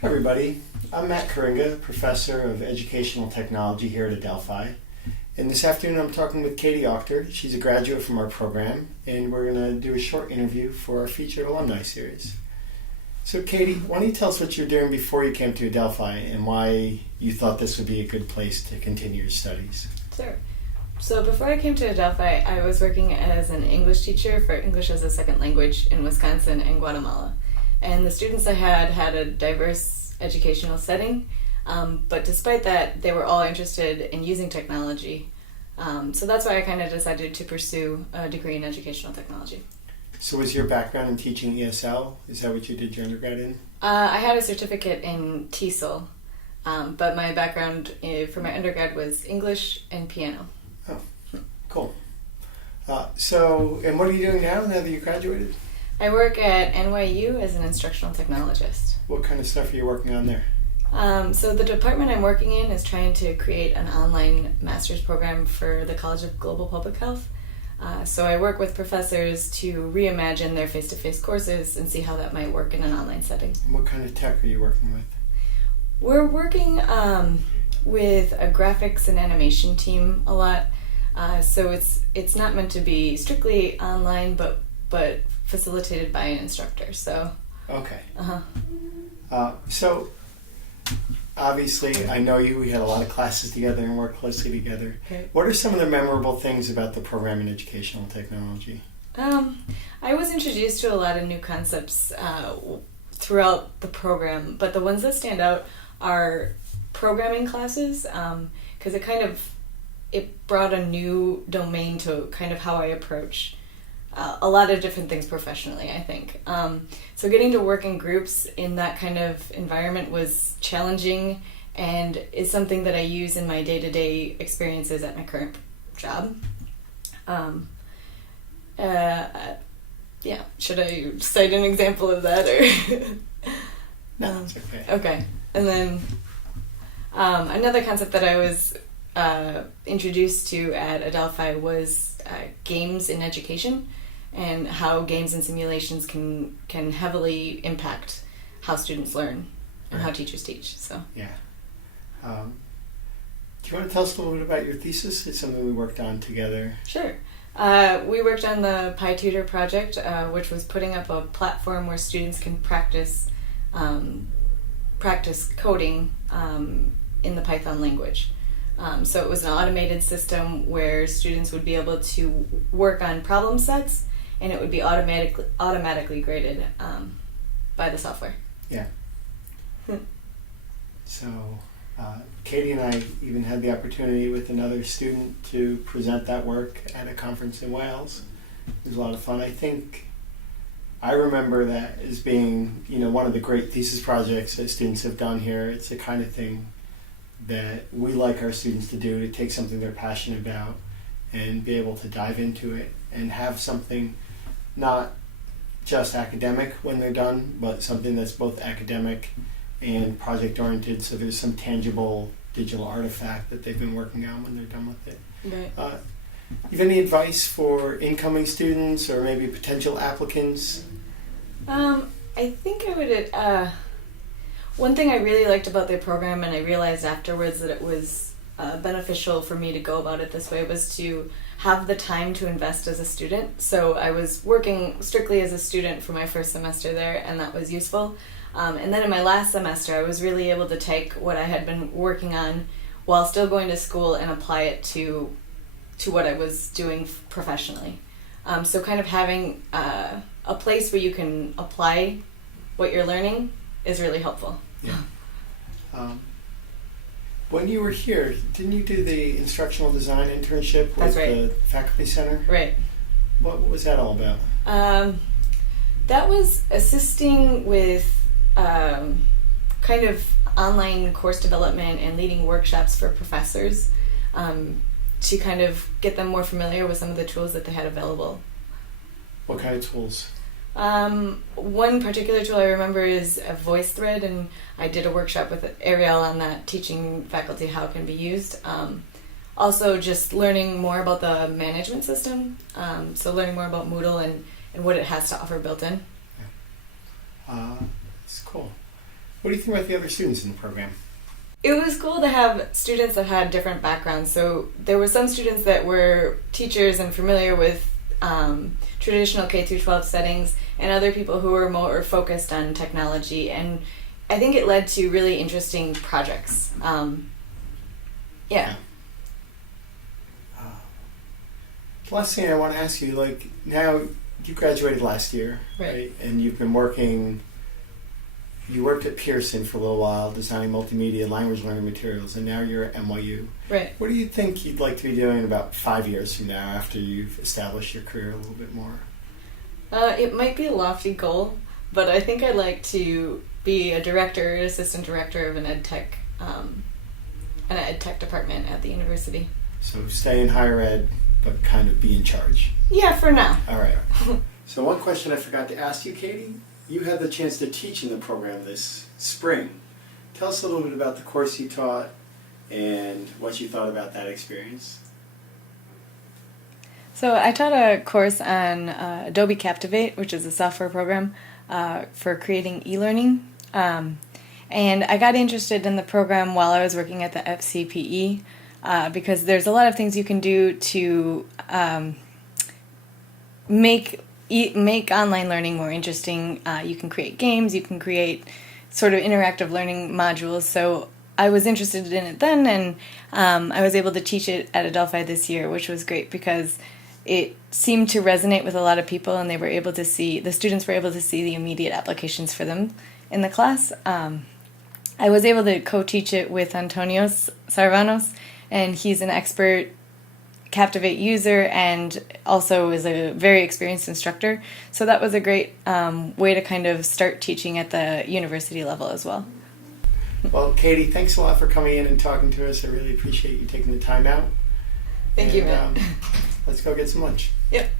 Hi everybody, I'm Matt Curinga, Professor of Educational Technology here at Adelphi. And this afternoon I'm talking with Katie Auchter. She's a graduate from our program, and we're going to do a short interview for our featured alumni series. So Katie, why don't you tell us what you were doing before you came to Adelphi and why you thought this would be a good place to continue your studies? Sure. So before I came to Adelphi, I was working as an English teacher for English as a second language in Wisconsin and Guatemala. And the students I had a diverse educational setting, but despite that, they were all interested in using technology. So that's why I kind of decided to pursue a degree in educational technology. So was your background in teaching ESL? Is that what you did your undergrad in? I had a certificate in TESOL, but my background for my undergrad was English and piano. Oh, cool. And what are you doing now that you graduated? I work at NYU as an instructional technologist. What kind of stuff are you working on there? So the department I'm working in is trying to create an online master's program for the College of Global Public Health. So I work with professors to reimagine their face-to-face courses and see how that might work in an online setting. What kind of tech are you working with? We're working with a graphics and animation team a lot. So it's not meant to be strictly online, but facilitated by an instructor. So okay. So obviously, I know you. We had a lot of classes together and worked closely together. Okay. What are some of the memorable things about the program in educational technology? I was introduced to a lot of new concepts throughout the program, but the ones that stand out are programming classes, because it brought a new domain to kind of how I approach a lot of different things professionally, I think. So getting to work in groups in that kind of environment was challenging and is something that I use in my day-to-day experiences at my current job. Should I cite an example of that? Or No, it's okay. Okay. And then another concept that I was introduced to at Adelphi was games in education, and how games and simulations can heavily impact how students learn and how teachers teach. So yeah. Do you want to tell us a little bit about your thesis? It's something we worked on together. Sure. We worked on the PyTutor project, which was putting up a platform where students can practice coding in the Python language. So it was an automated system where students would be able to work on problem sets, and it would be automatically graded by the software. Yeah. So Katie and I even had the opportunity with another student to present that work at a conference in Wales. It was a lot of fun. I think I remember that as being, one of the great thesis projects that students have done here. It's the kind of thing that we like our students to do, to take something they're passionate about and be able to dive into it and have something not just academic when they're done, but something that's both academic and project-oriented, so there's some tangible digital artifact that they've been working on when they're done with it. Right. You have any advice for incoming students or maybe potential applicants? I think I would... One thing I really liked about their program, and I realized afterwards that it was beneficial for me to go about it this way, was to have the time to invest as a student. So I was working strictly as a student for my first semester there, and that was useful. And then in my last semester, I was really able to take what I had been working on while still going to school and apply it to what I was doing professionally. So kind of having a place where you can apply what you're learning is really helpful. Yeah. When you were here, didn't you do the instructional design internship with the faculty center? Right. What was that all about? That was assisting with kind of online course development and leading workshops for professors to kind of get them more familiar with some of the tools that they had available. What kind of tools? One particular tool I remember is a VoiceThread, and I did a workshop with Ariel on that, teaching faculty how it can be used. Also, just learning more about the management system, so learning more about Moodle and what it has to offer built in. It's cool. What do you think about the other students in the program? It was cool to have students that had different backgrounds. So there were some students that were teachers and familiar with traditional K through 12 settings, and other people who were more focused on technology. And I think it led to really interesting projects. Yeah. Last thing I want to ask you, like, now you graduated last year, right? And you've been working. You worked at Pearson for a little while, designing multimedia language learning materials, and now you're at NYU. Right. What do you think you'd like to be doing about 5 years from now, after you've established your career a little bit more? It might be a lofty goal, but I think I'd like to be a director, assistant director of an ed tech department at the university. So stay in higher ed, but kind of be in charge. Yeah, for now. All right. So one question I forgot to ask you, Katie. You had the chance to teach in the program this spring. Tell us a little bit about the course you taught and what you thought about that experience. So I taught a course on Adobe Captivate, which is a software program for creating e-learning. And I got interested in the program while I was working at the FCPE because there's a lot of things you can do to make online learning more interesting. You can create games, you can create sort of interactive learning modules. So I was interested in it then, and I was able to teach it at Adelphi this year, which was great because it seemed to resonate with a lot of people, and the students were able to see the immediate applications for them in the class. I was able to co-teach it with Antonio Sarvanos, and he's an expert Captivate user and also is a very experienced instructor. So that was a great way to kind of start teaching at the university level as well. Well, Katie, thanks a lot for coming in and talking to us. I really appreciate you taking the time out. Thank you, Matt. Let's go get some lunch. Yep.